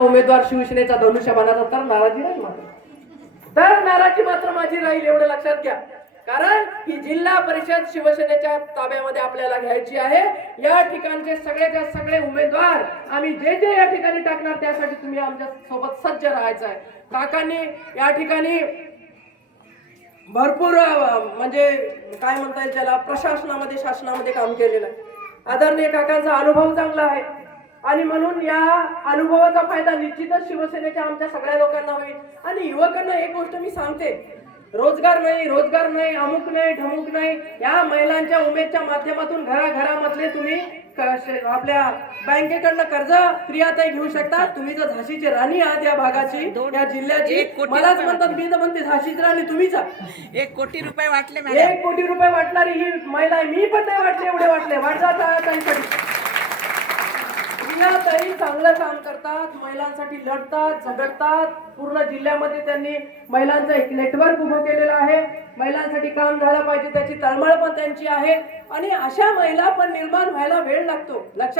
उमेदवार शिवसेनेचा धनुष्यबाणाचा तर नाराजी राहील मात्र नाराजी मात्र माझी राहील एवढं लक्षात घ्या. कारण ही जिल्हा परिषद शिवसेनेच्या ताब्यामध्ये आपल्याला घ्यायची आहे. या ठिकाणचे सगळेच्या सगळे उमेदवार आम्ही जे जे या ठिकाणी टाकणार त्यासाठी तुम्ही आमच्या सोबत सज्ज राहायचं आहे. काकांनी या ठिकाणी भरपूर म्हणजे काय म्हणता येईल त्याला प्रशासनामध्ये शासनामध्ये काम केलेलं आहे. आदरणीय काकांचा अनुभव चांगला आहे आणि म्हणून या अनुभवाचा फायदा निश्चितच शिवसेनेच्या आमच्या सगळ्या लोकांना होईल. आणि युवकांना एक गोष्ट मी सांगते, रोजगार नाही अमुक नाही ढमुक नाही, या महिलांच्या उमेदच्या माध्यमातून घराघरामधले तुम्ही आपल्या बँकेकडनं कर्ज क्रियाताई घेऊ शकता. तुम्ही जर झाशीची राणी आहात या भागाची या जिल्ह्याची, मलाच म्हणतात मी तर म्हणते झाशीची राणी तुम्हीच. 1 कोटी रुपये वाटले. 1 कोटी रुपये वाटणारी ही महिला आहे. मी पण नाही वाटले, एवढे वाटले. वाटतात ताईंसाठी. ताई चांगलं काम करतात, महिलांसाठी लढतात, झगडतात. पूर्ण जिल्ह्यामध्ये त्यांनी महिलांचं एक नेटवर्क उभं केलेलं आहे. महिलांसाठी काम झालं पाहिजे त्याची तळमळ पण त्यांची आहे. आणि अशा महिला पण निर्माण व्हायला वेळ लागतो. लक्षात